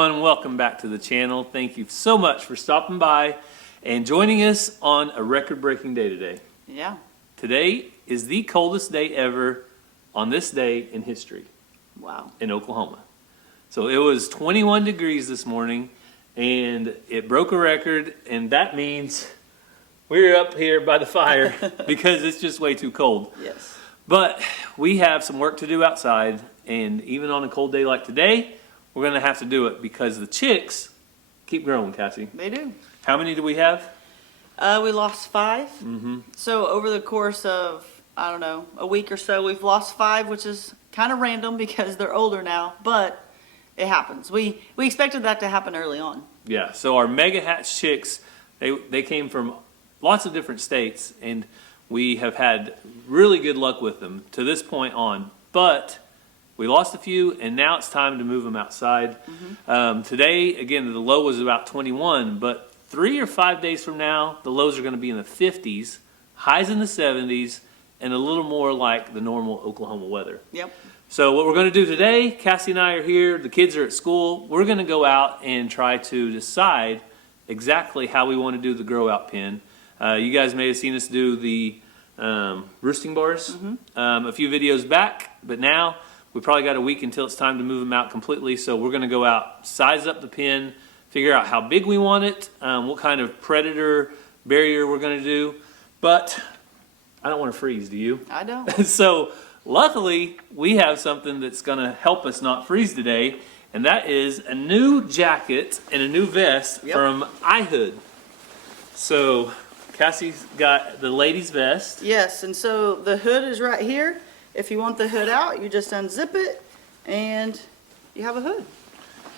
everyone, welcome back to the channel. Thank you so much for stopping by and joining us on a record-breaking day today. Yeah. Today is the coldest day ever on this day in history. Wow. In Oklahoma. So it was 21 degrees this morning and it broke a record, and that means we're up here by the fire because it's just way too cold. Yes. But we have some work to do outside, and even on a cold day like today, we're going to have to do it because the chicks keep growing, Cassie. They do. How many do we have? We lost 5. Mm-hmm. So over the course of, I don't know, a week or so, we've lost 5, which is kind of random because they're older now, but it happens. We expected that to happen early on. Yeah, so our mega hatch chicks, they came from lots of different states, and we have had really good luck with them to this point on. But we lost a few, and now it's time to move them outside. Mm-hmm. Today, again, the low was about 21, but 3 or 5 days from now, the lows are going to be in the 50s, highs in the 70s, and a little more like the normal Oklahoma weather. Yep. So what we're going to do today, Cassie and I are here, the kids are at school. We're going to go out and try to decide exactly how we want to do the grow out pen. You guys may have seen us do the roosting bars a few videos back, but now we probably got a week until it's time to move them out completely. So we're going to go out, size up the pen, figure out how big we want it, what kind of predator barrier we're going to do. But I don't want to freeze, do you? I don't. So luckily, we have something that's going to help us not freeze today, and that is a new jacket and a new vest from iHood. So Cassie's got the ladies' vest. Yes, and so the hood is right here. If you want the hood out, you just unzip it, and you have a hood.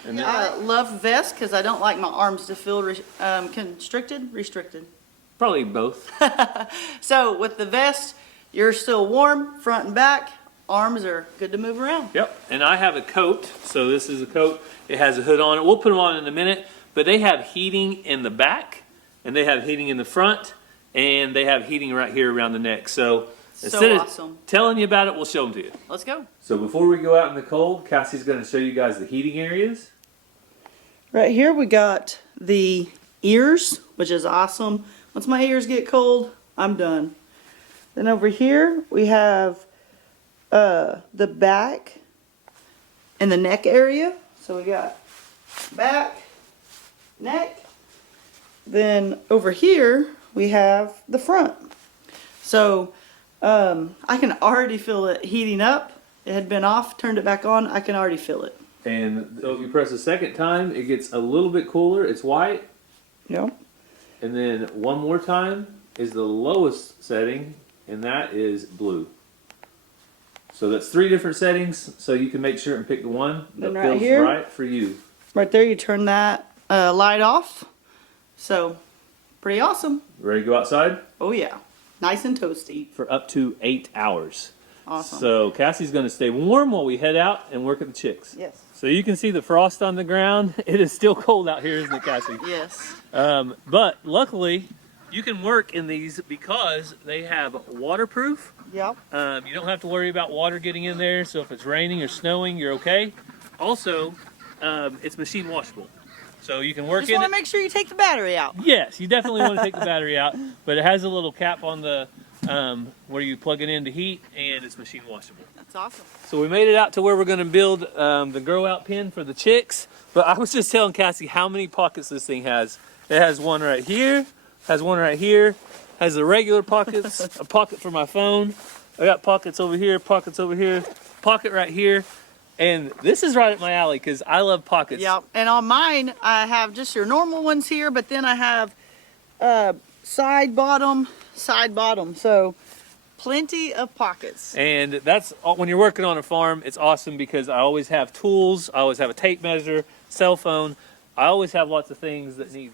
And I love vest because I don't like my arms to feel restricted. probably both. So with the vest, you're still warm, front and back. Arms are good to move around. Yep, and I have a coat. So this is a coat. It has a hood on it. We'll put them on in a minute, but they have heating in the back, and they have heating in the front, and they have heating right here around the neck. So instead awesome. of telling you about it, we'll show them to you. Let's go. So before we go out in the cold, Cassie's going to show you guys the heating areas. Right here we got the ears, which is awesome. Once my ears get cold, I'm done. Then over here we have the back and the neck area. So we got back, neck. Then over here we have the front. So I can already feel it heating up. It had been off, turned it back on. I can already feel it. And so if you press a second time, it gets a little bit cooler. It's white. Yep. And then one more time is the lowest setting, and that is blue. So that's 3 different settings, so you can make sure and pick the one that right feels here, right for you. Right there, you turn that light off. So, pretty awesome. Ready to go outside? Oh yeah, nice and toasty. For up to 8 hours. Awesome. So Cassie's going to stay warm while we head out and work at the chicks. Yes. So you can see the frost on the ground. It is still cold out here, isn't it, Cassie? Yes. But luckily, you can work in these because they have waterproof. Yep. You don't have to worry about water getting in there, so if it's raining or snowing, you're okay. Also, it's machine washable, so you can work in it. Just want to make sure you take the battery out. Yes, you definitely want to take the battery out, but it has a little cap on the where you plug it in to heat, and it's machine washable. That's awesome. So we made it out to where we're going to build the grow out pen for the chicks, but I was just telling Cassie how many pockets this thing has. It has one right here, has one right here, has the regular pockets, a pocket for my phone. I got pockets over here, pocket right here. And this is right up my alley because I love pockets. Yep. And on mine, I have just your normal ones here, but then I have side, bottom. So plenty of pockets. And that's when you're working on a farm, it's awesome because I always have tools. I always have a tape measure, cell phone. I always have lots of things that need.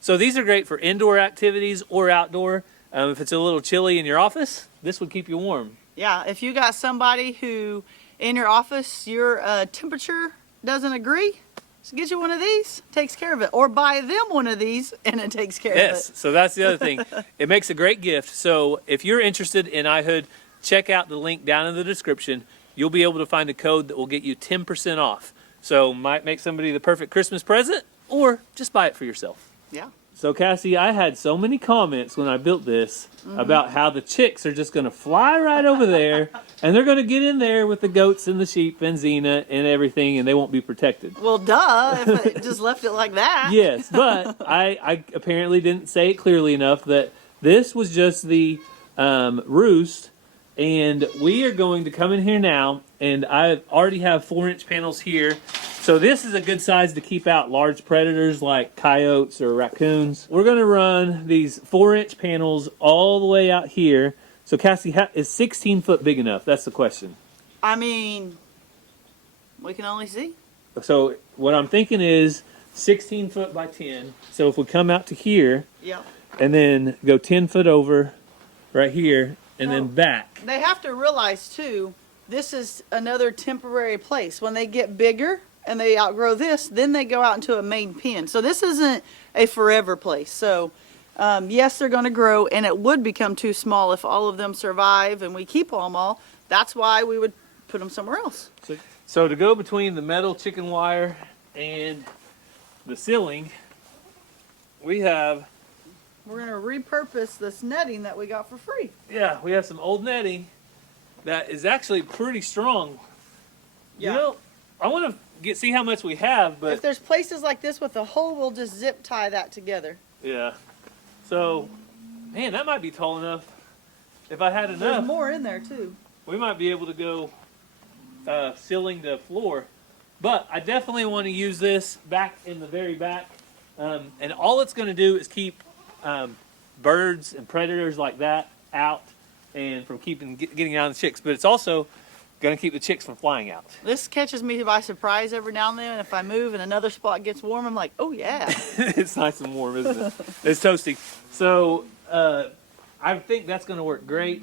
So these are great for indoor activities or outdoor. If it's a little chilly in your office, this would keep you warm. Yeah, if you got somebody who in your office, your temperature doesn't agree, so get you one of these, takes care of it. Or buy them one of these and it takes care of it. Yes, so that's the other thing. It makes a great gift. So if you're interested in iHood, check out the link down in the description. You'll be able to find a code that will get you 10% off. So might make somebody the perfect Christmas present, or just buy it for yourself. Yeah. So Cassie, I had so many comments when I built this about how the chicks are just going to fly right over there, and they're going to get in there with the goats and the sheep and Xena and everything, and they won't be protected. Well, duh, if it just left it like that. Yes, but I apparently didn't say it clearly enough that this was just the roost, and we are going to come in here now, and I already have 4-inch panels here. So this is a good size to keep out large predators like coyotes or raccoons. We're going to run these 4-inch panels all the way out here. So Cassie, is 16 foot big enough? That's the question. I mean, we can only see. So what I'm thinking is 16 foot by 10. So if we come out to here Yeah. and then go 10 foot over right here and No. then back. They have to realize, too, this is another temporary place. When they get bigger and they outgrow this, then they go out into a main pen. So this isn't a forever place. So, yes, they're going to grow, and it would become too small if all of them survive and we keep them all. That's why we would put them somewhere else. So to go between the metal chicken wire and the ceiling, we're going to repurpose this netting that we got for free. Yeah, we have some old netting that is actually pretty strong. Yeah. You know, I want to see how much we have, but If there's places like this with a hole, we'll just zip tie that together. yeah. So, man, that might be tall enough. If I had There's enough, more in there, too. we might be able to go ceiling to floor. But I definitely want to use this back in the very back. And all it's going to do is keep birds and predators like that out and from getting out of the chicks. But it's also going to keep the chicks from flying out. This catches me by surprise every now and then. And if I move and another spot gets warm, I'm like, oh, yeah. It's nice and warm, isn't it? It's toasty. So I think that's going to work great.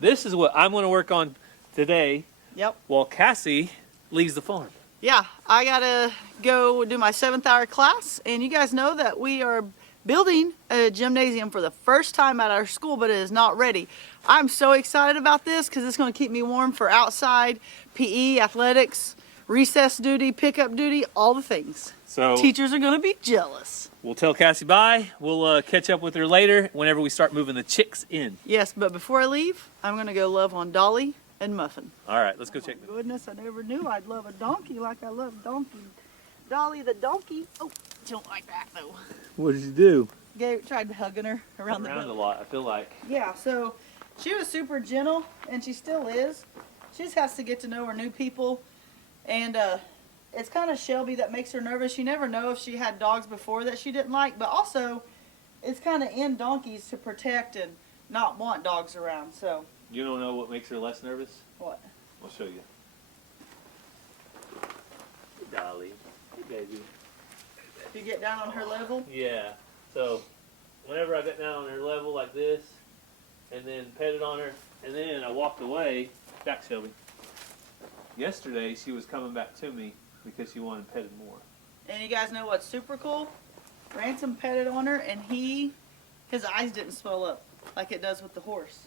This is what I'm going to work on today Yep. while Cassie leaves the farm. Yeah, I got to go do my 7th hour class. And you guys know that we are building a gymnasium for the first time at our school, but it is not ready. I'm so excited about this because it's going to keep me warm for outside, PE, athletics, recess duty, pickup duty, all the things. So Teachers are going to be jealous. we'll tell Cassie bye. We'll catch up with her later whenever we start moving the chicks in. Yes, but before I leave, I'm going to go love on Dolly and Muffin. All right, let's go check them. Goodness, I never knew I'd love a donkey like I love donkey. Dolly the donkey. Oh, don't like that though. What did you do? Tried hugging her around the Around a belly. lot, I feel like. Yeah, so she was super gentle, and she still is. She just has to get to know her new people, and it's kind of Shelby that makes her nervous. You never know if she had dogs before that she didn't like, but also it's kind of in donkeys to protect and not want dogs around. So You don't know what makes her less nervous? what? I'll show you. Hey, Dolly. Hey, baby. If you get down on her level, Yeah. So, whenever I got down on her level like this, and then petted on her, and then I walked away, back Shelby. Yesterday, she was coming back to me because she wanted petted more. and you guys know what's super cool? Ransom petted on her, and his eyes didn't swell up like it does with the horse.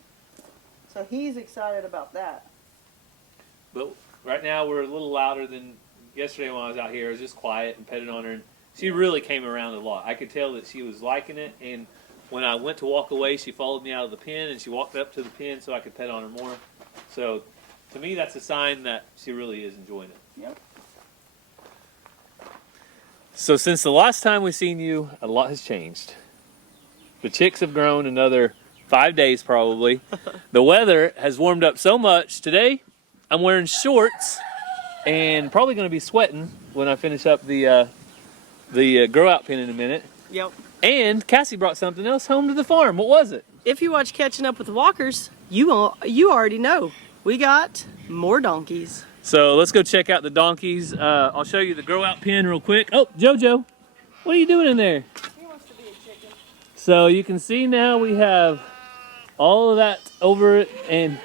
So he's excited about that. But right now, we're a little louder than yesterday when I was out here. I was just quiet and petted on her, and she really came around a lot. I could tell that she was liking it, and when I went to walk away, she followed me out of the pen, and she walked up to the pen so I could pet on her more. So, to me, that's a sign that she really is enjoying it. Yep. So since the last time we've seen you, a lot has changed. The chicks have grown another 5 days probably. The weather has warmed up so much. Today, I'm wearing shorts and probably going to be sweating when I finish up the grow out pen in a minute. Yep. And Cassie brought something else home to the farm. What was it? If you watch Catching Up with Walkers, you already know. We got more donkeys. So let's go check out the donkeys. I'll show you the grow out pen real quick. Oh, Jojo, what are you doing in there? He wants to be a chicken. So you can see now we have all of that over it, and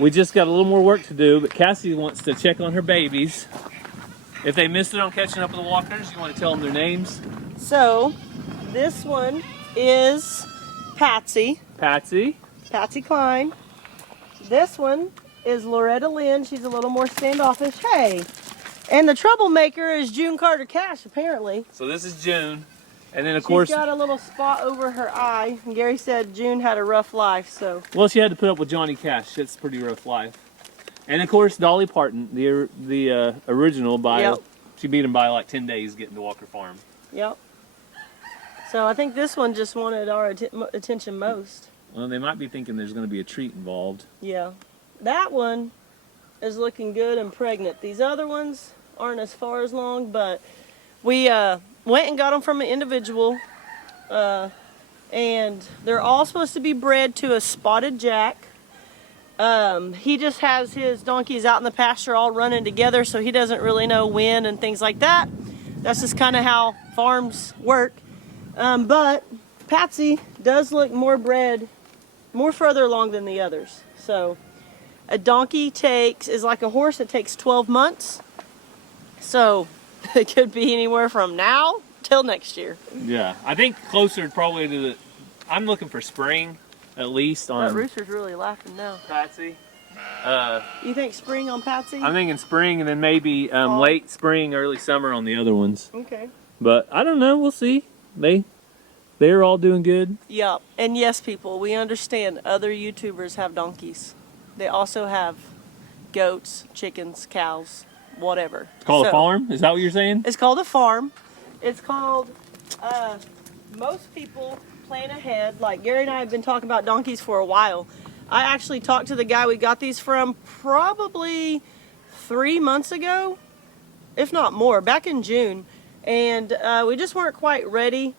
we just got a little more work to do, but Cassie wants to check on her babies. If they missed it on Catching Up with the Walkers, you want to tell them their names? So, this one is Patsy Klein. This one is Loretta Lynn. She's a little more standoffish. Hey, And the troublemaker is June Carter Cash, apparently. So this is June. And then of She's course, got a little spot over her eye. And Gary said June had a rough life, so. well, she had to put up with Johnny Cash. It's a pretty rough life. And of course, Dolly Parton, the original, Yep. she beat him by like 10 days getting to Walker Farm. Yep. So I think this one just wanted our attention most. Well, they might be thinking there's going to be a treat involved. Yeah. That one is looking good and pregnant. These other ones aren't as far as long, but we went and got them from an individual, and they're all supposed to be bred to a spotted jack. He just has his donkeys out in the pasture all running together, so he doesn't really know when and things like that. That's just kind of how farms work. But Patsy does look more bred, more further along than the others. So a donkey is like a horse that takes 12 months. So it could be anywhere from now till next year. Yeah, I think closer probably to I'm looking for spring, at least on That rooster's really laughing now. Patsy. You think spring on Patsy? I'm thinking spring and then maybe late spring, early summer on the other ones. Okay. But I don't know. We'll see. They're all doing good. Yep. And yes, people, we understand other YouTubers have donkeys. They also have goats, chickens, cows, whatever. It's called a So, farm? Is that what you're saying? It's called a farm. It's called, most people plan ahead. Like Gary and I have been talking about donkeys for a while. I actually talked to the guy we got these from probably 3 months ago, if not more, back in June. And we just weren't quite ready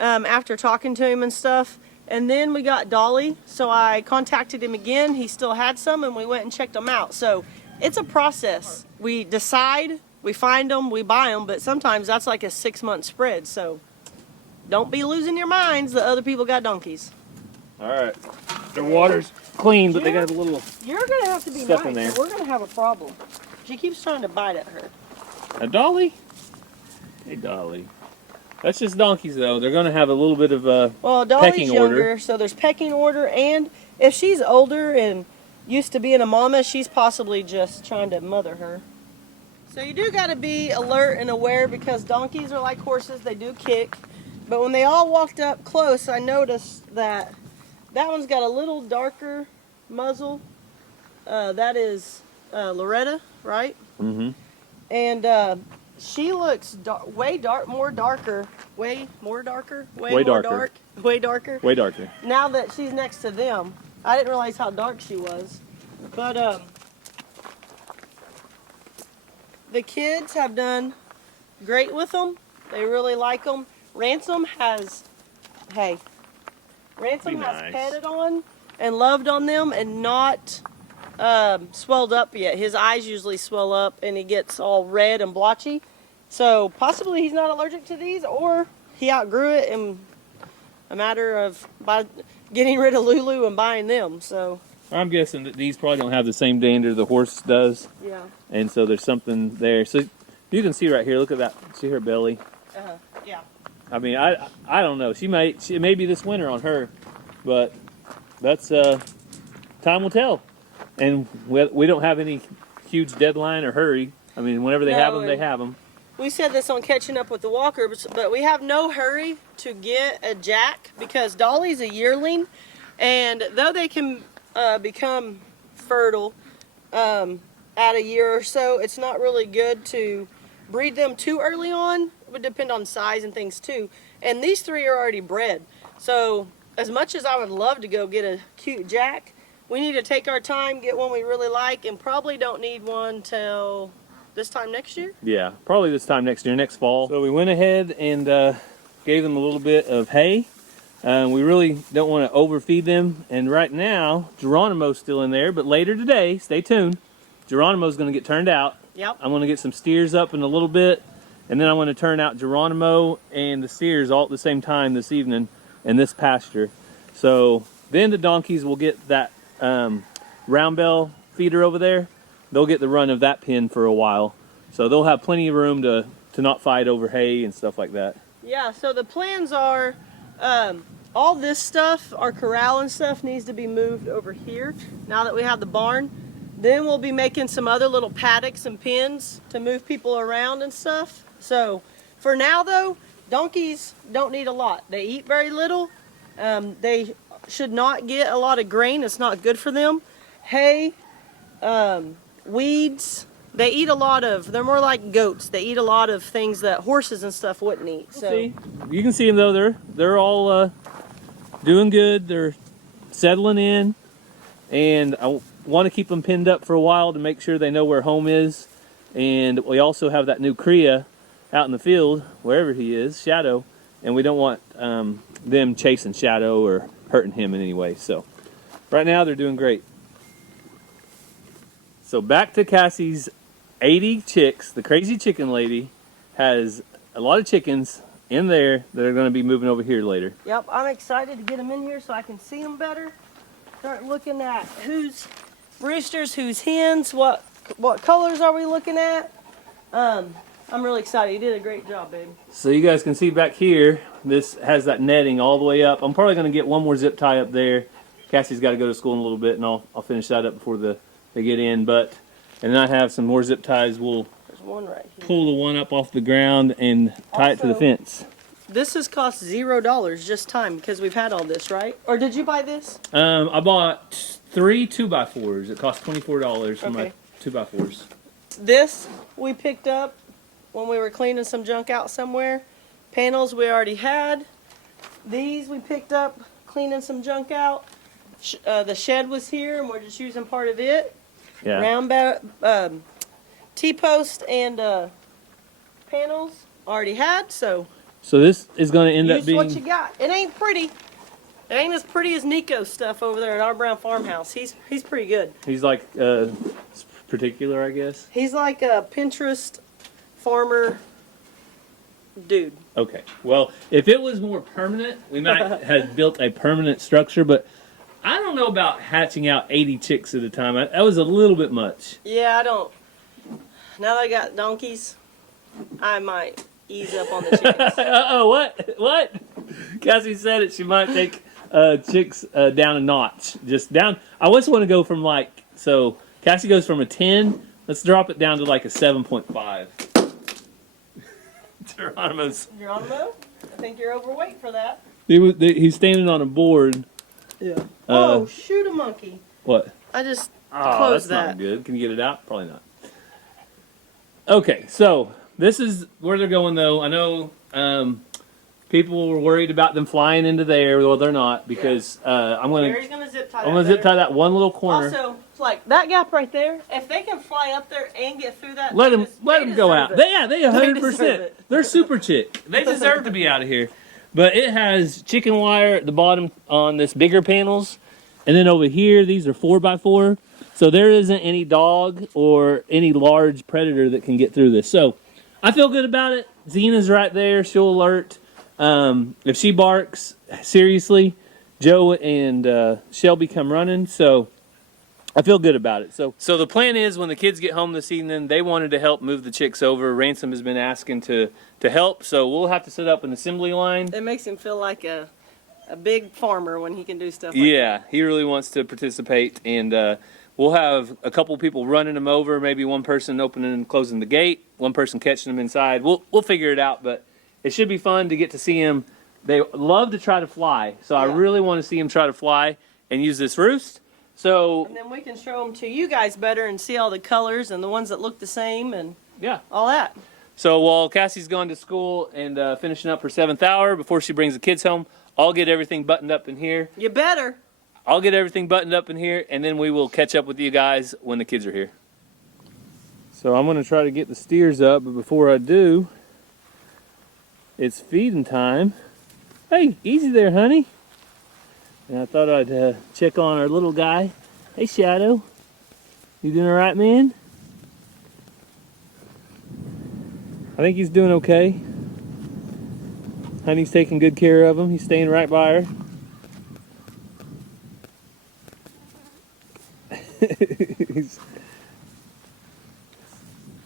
after talking to him and stuff. And then we got Dolly, so I contacted him again. He still had some, and we went and checked them out. So it's a process. We decide, we find them, we buy them, but sometimes that's like a 6-month spread. So don't be losing your minds that other people got donkeys. All right. Their water's clean, but they got a little You're going to have to be stuff nice, in there. or we're going to have a problem. She keeps trying to bite at her. A Dolly? Hey, Dolly. That's just donkeys, though. They're going to have a little bit of a Well, Dolly's pecking younger, order. so there's pecking order, and if she's older and used to being a mama, she's possibly just trying to mother her. So you do got to be alert and aware because donkeys are like horses, they do kick. But when they all walked up close, I noticed that one's got a little darker muzzle. That is Loretta, right? Mm-hmm. And she looks way darker. Way darker. Now that she's next to them, I didn't realize how dark she was. But the kids have done great with them. They really like them. Ransom has nice. petted on and loved on them and not swelled up yet. His eyes usually swell up and he gets all red and blotchy. So possibly he's not allergic to these, or he outgrew it in a matter of getting rid of Lulu and buying them. So I'm guessing that these probably don't have the same dander the horse does. yeah. And so there's something there. So you can see right here, look at that. See her belly? Yeah. I mean, I don't know. It may be this winter on her, but that's time will tell. And we don't have any huge deadline or hurry. I mean, whenever they have them, they have them. We said this on Catching Up with the Walker, but we have no hurry to get a jack because Dolly's a yearling, and though they can become fertile at a year or so, it's not really good to breed them too early on. It would depend on size and things too. And these three are already bred. So as much as I would love to go get a cute jack, we need to take our time, get one we really like, and probably don't need one till this time next year. Yeah, probably this time next year, next fall. So we went ahead and gave them a little bit of hay. We really don't want to overfeed them. And right now, Geronimo's still in there, but later today, stay tuned, Geronimo's going to get turned out. Yep. I'm going to get some steers up in a little bit, and then I'm going to turn out Geronimo and the steers all at the same time this evening in this pasture. So then the donkeys will get that round bell feeder over there. They'll get the run of that pen for a while. So they'll have plenty of room to not fight over hay and stuff like that. Yeah, so the plans are all this stuff, our corral and stuff, needs to be moved over here now that we have the barn. Then we'll be making some other little paddocks and pens to move people around and stuff. So for now though, donkeys don't need a lot. They eat very little. They should not get a lot of grain. It's not good for them. Hay, weeds. They eat a lot of, they're more like goats. They eat a lot of things that horses and stuff wouldn't eat. So See, you can see them though. They're all doing good. They're settling in, and I want to keep them pinned up for a while to make sure they know where home is. And we also have that new cria out in the field, wherever he is, Shadow, and we don't want them chasing Shadow or hurting him in any way. So right now they're doing great. So back to Cassie's 80 chicks. The crazy chicken lady has a lot of chickens in there that are going to be moving over here later. yep, I'm excited to get them in here so I can see them better. Start looking at who's roosters, who's hens, what colors are we looking at. I'm really excited. You did a great job, babe. So you guys can see back here, this has that netting all the way up. I'm probably going to get one more zip tie up there. Cassie's got to go to school in a little bit, and I'll finish that up before they get in. And then I have some more zip ties. We'll There's one right here. pull the one up off the ground and tie it to the Also- fence. This has cost $0 just time because we've had all this, right? Or did you buy this? I bought 3 2x4s. It cost $24 for my Okay. 2x4s. This we picked up when we were cleaning some junk out somewhere. Panels we already had. These we picked up cleaning some junk out. The shed was here and we're just using part of it. Yeah. Round T-post and panels already had, so So this is going to end up use what you being. got. It ain't pretty. It ain't as pretty as Nico's stuff over there at our brown farmhouse. He's pretty good. He's like particular, I guess. He's like a Pinterest farmer dude. Okay. Well, if it was more permanent, we might have built a permanent structure, but I don't know about hatching out 80 chicks at a time. That was a little bit much. Yeah, I don't. Now that I got donkeys, I might ease up on the chickens. Uh-oh, what? Cassie said it. She might take chicks down a notch. Just down. I just want to go from so Cassie goes from a 10. Let's drop it down to like a 7.5. Geronimo's. Geronimo, I think you're overweight for that. He's standing on a board. Yeah. Oh, shoot a monkey. What? I just Oh, closed that's that. not good. Can you get it out? Probably not. Okay, so this is where they're going, though. I know people were worried about them flying into there. Well, they're not, because I'm Gary's gonna zip tie. gonna zip tie that one little corner. Also, like that gap right there. If they can fly up there and get through that, Let they them deserve go out. it. They 100%. deserve it. They're super chick. They deserve to be out of here. But it has chicken wire at the bottom on this bigger panels, and then over here these are 4x4. So there isn't any dog or any large predator that can get through this. So I feel good about it. Zena's right there. She'll alert. If she barks, seriously, Joe and Shelby come running. So I feel good about it. So the plan is when the kids get home this evening, they wanted to help move the chicks over. Ransom has been asking to help. So we'll have to set up an assembly line. It makes him feel like a big farmer when he can do stuff like Yeah, he really wants to participate. And we'll have a couple people running them over, maybe one person opening and closing the gate, one person catching them inside. We'll figure it out, but it should be fun to get to see them. They love to try to fly, so I Yeah. really want to see them try to fly and use this roost. So, And then we can show them to you guys better and see all the colors and the ones that look the same and yeah. all that. So while Cassie's gone to school and finishing up her 7th hour before she brings the kids home, I'll get everything buttoned up in here. You better. I'll get everything buttoned up in here, and then we will catch up with you guys when the kids are here. So I'm going to try to get the steers up, but before I do, it's feeding time. Hey, easy there, honey. And I thought I'd check on our little guy. Hey, Shadow. You doing all right, man? I think he's doing okay. Honey's taking good care of him. He's staying right by her.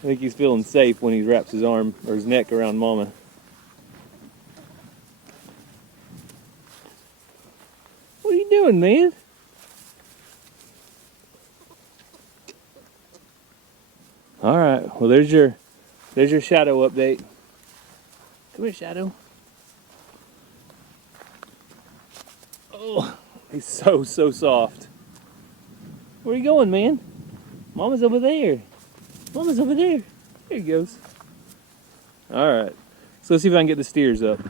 I think he's feeling safe when he wraps his arm or his neck around Mama. What are you doing, man? All right, well there's your Shadow update. Come here, Shadow. Oh, he's so soft. Where are you going, man? Mama's over there. Mama's over there. There he goes. All right, so let's see if I can get the steers up.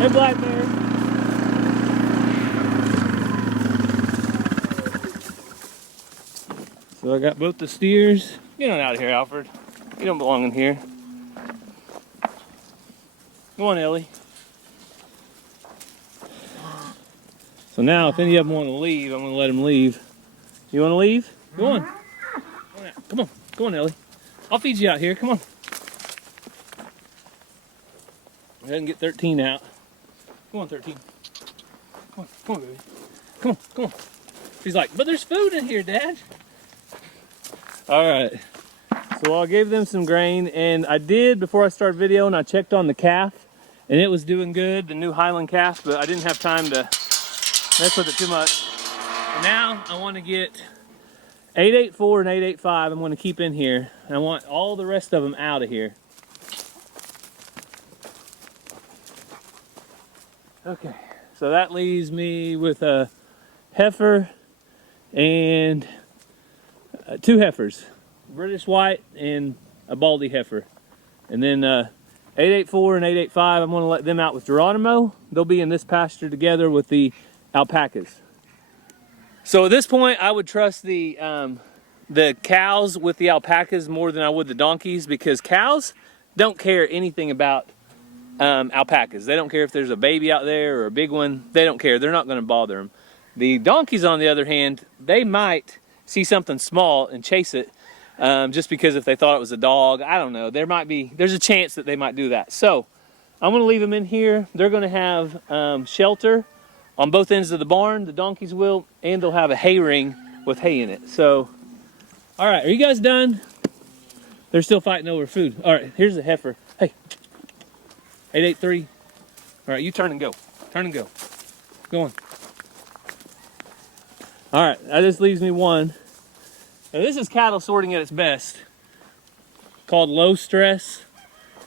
Hey, Black Bear. So I got both the steers. Get on out of here, Alfred. You don't belong in here. Go on, Ellie. So now, if any of them want to leave, I'm going to let them leave. You want to leave? Go on. Come on. Come on, Ellie. I'll feed you out here. Come on. Go ahead and get 13 out. Come on, 13. Come on, baby. Come on. She's like, but there's food in here, Dad. All right. So I gave them some grain, and I did, before I started videoing, I checked on the calf, and it was doing good, the new Highland calf, but I didn't have time to mess with it too much. And now I want to get 884 and 885 I'm going to keep in here, and I want all the rest of them out of here. Okay, so that leaves me with a heifer and 2 heifers, British white and a baldy heifer. And then 884 and 885, I'm going to let them out with Geronimo. They'll be in this pasture together with the alpacas. So at this point, I would trust the cows with the alpacas more than I would the donkeys, because cows don't care anything about alpacas. They don't care if there's a baby out there or a big one. They don't care. They're not going to bother them. The donkeys, on the other hand, they might see something small and chase it, just because if they thought it was a dog. I don't know. There's a chance that they might do that. So I'm going to leave them in here. They're going to have shelter on both ends of the barn. The donkeys will, and they'll have a hay ring with hay in it. So, all right, are you guys done? They're still fighting over food. All right, here's the heifer. Hey. 883. All right, you turn and go. Turn and go. Go on. All right, that just leaves me one. Now, this is cattle sorting at its best, called low stress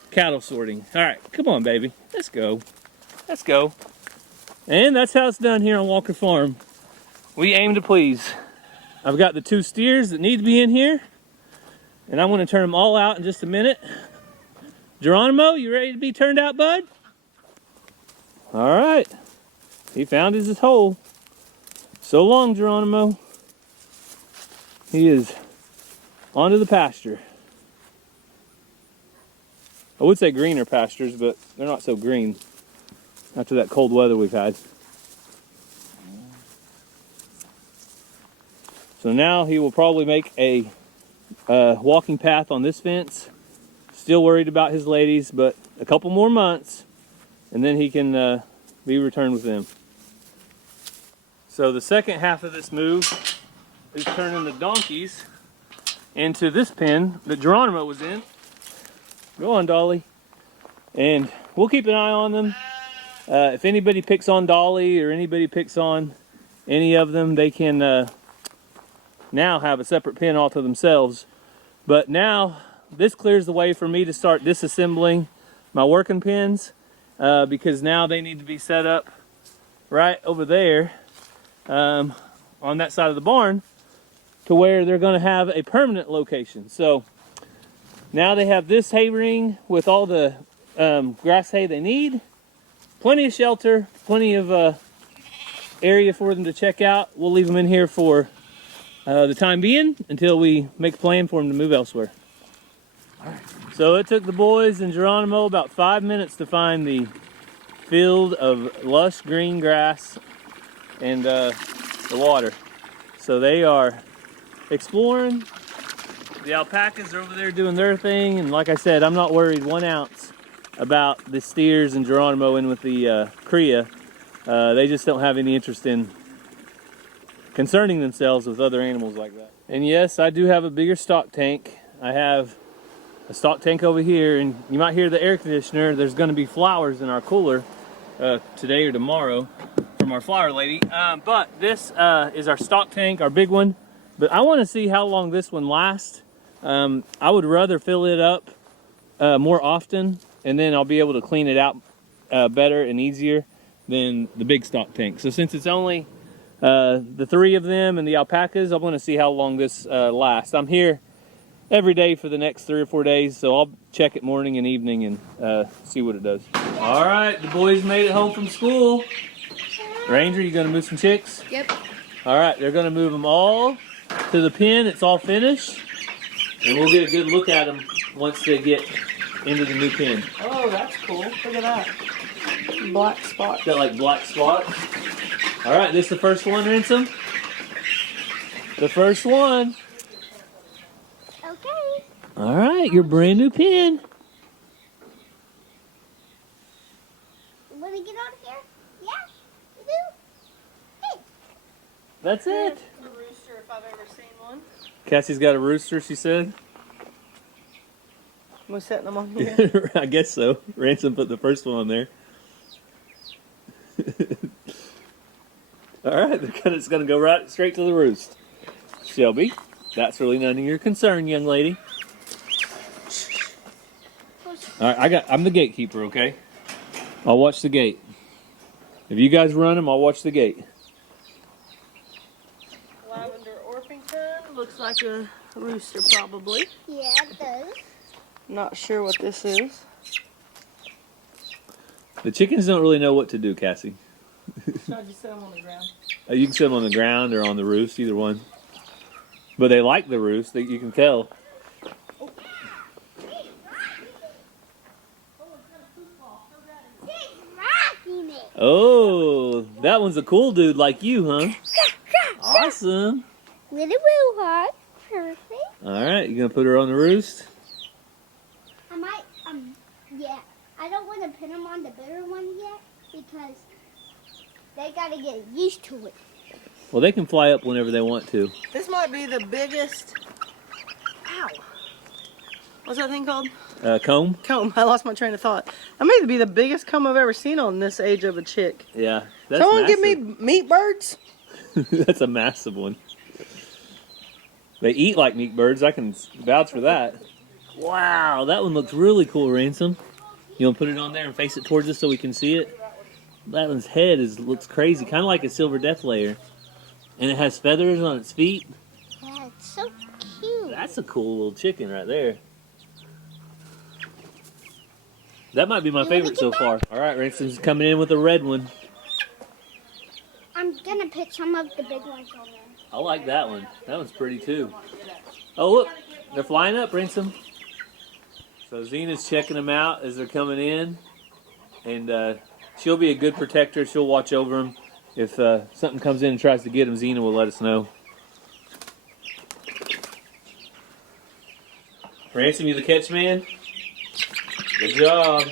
cattle sorting. All right, come on, baby. Let's go. Let's go. And that's how it's done here on Walker Farm. We aim to please. I've got the 2 steers that need to be in here, and I'm going to turn them all out in just a minute. Geronimo, you ready to be turned out, bud? All right. He found his hole. So long, Geronimo. He is onto the pasture. I would say greener pastures, but they're not so green after that cold weather we've had. So now he will probably make a walking path on this fence. Still worried about his ladies, but a couple more months and then he can be returned with them. So the second half of this move is turning the donkeys into this pen that Geronimo was in. Go on, Dolly. And we'll keep an eye on them. If anybody picks on Dolly or anybody picks on any of them, they can now have a separate pen all to themselves. But now this clears the way for me to start disassembling my working pens, because now they need to be set up right over there on that side of the barn to where they're going to have a permanent location. So now they have this hay ring with all the grass hay they need, plenty of shelter, plenty of area for them to check out. We'll leave them in here for the time being until we make a plan for them to move elsewhere. All right. So it took the boys and Geronimo about 5 minutes to find the field of lush green grass and the water. So they are exploring. The alpacas are over there doing their thing, and like I said, I'm not worried 1 ounce about the steers and Geronimo in with the cria. They just don't have any interest in concerning themselves with other animals like that. And yes, I do have a bigger stock tank. I have a stock tank over here, and you might hear the air conditioner. There's going to be flowers in our cooler, today or tomorrow from our flower lady. But this is our stock tank, our big one. But I want to see how long this one lasts. I would rather fill it up more often, and then I'll be able to clean it out better and easier than the big stock tank. So since it's only the 3 of them and the alpacas, I want to see how long this lasts. I'm here every day for the next 3 or 4 days, so I'll check it morning and evening and see what it does. All right, the boys made it home from school. Ranger, you gonna move some chicks? Yep. All right, they're gonna move them all to the pen. It's all finished, and we'll get a good look at them once they get into the new pen. Oh, that's cool. Look at that. Black spot. Got like black spots. All right, this is the first one, Ransom. The first one. Okay. All right, your brand new pen. Want to get out of here? Yeah? You do? Hey. That's it. A rooster, if I've ever seen one. Cassie's got a rooster, she said. We're setting them on here. I guess so. Ransom put the first one on there. All right, it's going to go right straight to the roost. Shelby, that's really none of your concern, young lady. All right, I'm the gatekeeper, okay? I'll watch the gate. If you guys run them, I'll watch the gate. Lavender Orpington. Looks like a rooster, probably. Yeah, it does. Not sure what this is. The chickens don't really know what to do, Cassie. Should I just set them on the ground? You can sit them on the ground or on the roost, either one. But they like the roost, you can tell. Oh, that one's a cool dude like you, huh? Awesome. Little blue heart. Perfect. All right, you gonna put her on the roost? I might, yeah. I don't want to put them on the bigger one yet because they got to get used to it. Well, they can fly up whenever they want to. This might be the biggest. Ow. What's that thing called? Comb? Comb. I lost my train of thought. That may be the biggest comb I've ever seen on this age of a chick. Yeah, that's Someone massive. give me meat birds. That's a massive one. They eat like meat birds. I can vouch for that. Wow, that one looks really cool, Ransom. You want to put it on there and face it towards us so we can see it? That one's head looks crazy, kind of like a silver death layer. And it has feathers on its feet. Yeah, it's so cute. That's a cool little chicken right there. That might be my favorite so far. All right, Ransom's coming in with a red one. I'm going to put some of the big ones on there. I like that one. That one's pretty too. Oh, look. They're flying up, Ransom. So Zena's checking them out as they're coming in. And she'll be a good protector. She'll watch over them. If something comes in and tries to get them, Zena will let us know. Ransom, you the catch man? Good job.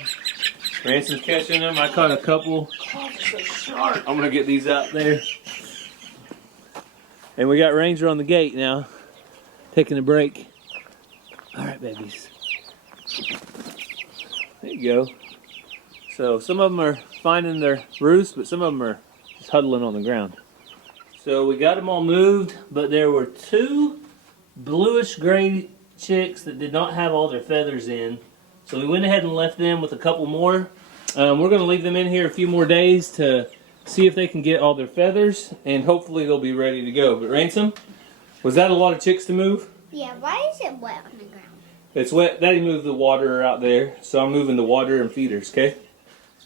Ransom's catching them. I caught a couple. I'm going to get these out there. And we got Ranger on the gate now, taking a break. All right, babies. There you go. So some of them are finding their roost, but some of them are just huddling on the ground. So we got them all moved, but there were 2 bluish gray chicks that did not have all their feathers in. So we went ahead and left them with a couple more. We're going to leave them in here a few more days to see if they can get all their feathers, and hopefully they'll be ready to go. But Ransom, was that a lot of chicks to move? Yeah, why is it wet on the ground? It's wet. Daddy moved the water out there, so I'm moving the water and feeders, okay?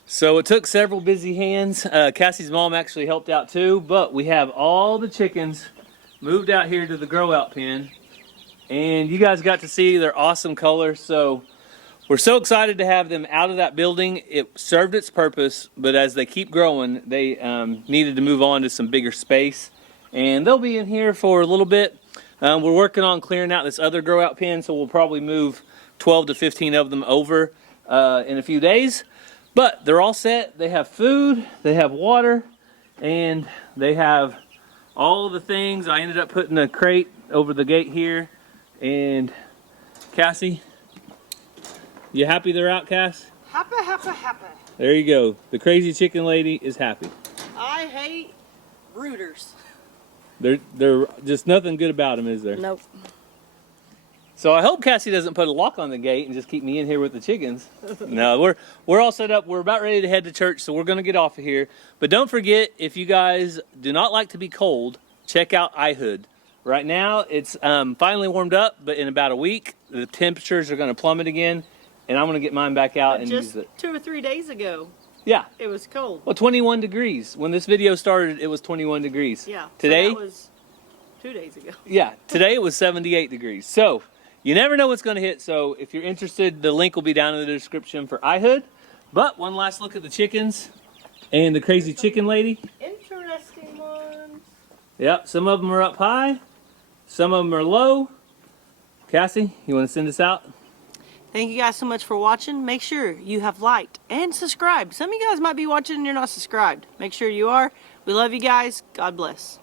So it took several busy hands. Cassie's mom actually helped out too, but we have all the chickens moved out here to the grow out pen, and you guys got to see their awesome colors. So we're so excited to have them out of that building. It served its purpose, but as they keep growing, they needed to move on to some bigger space. And they'll be in here for a little bit. We're working on clearing out this other grow out pen, so we'll probably move 12 to 15 of them over in a few days. But they're all set. They have food, they have water, and they have all the things. I ended up putting a crate over the gate here. And Cassie, you happy they're out, Cass? Happy. There you go. The crazy chicken lady is happy. I hate brooders. They're just nothing good about them, is there? Nope. So I hope Cassie doesn't put a lock on the gate and just keep me in here with the chickens. No, we're all set up. We're about ready to head to church, so we're going to get off of here. But don't forget, if you guys do not like to be cold, check out iHood. Right now, it's finally warmed up, but in about a week, the temperatures are going to plummet again, and I'm going to get mine back out and Just use it. 2 or 3 days ago, Yeah. it was cold. Well, 21 degrees. When this video started, it was 21 degrees. Yeah. Today, So that was 2 days ago. yeah, today it was 78 degrees. So you never know what's going to hit. So if you're interested, the link will be down in the description for iHood. But one last look at the chickens and the crazy chicken lady. Interesting ones. Yep, some of them are up high, some of them are low. Cassie, you want to send us out? Thank you guys so much for watching. Make sure you have liked and subscribed. Some of you guys might be watching and you're not subscribed. Make sure you are. We love you guys. God bless.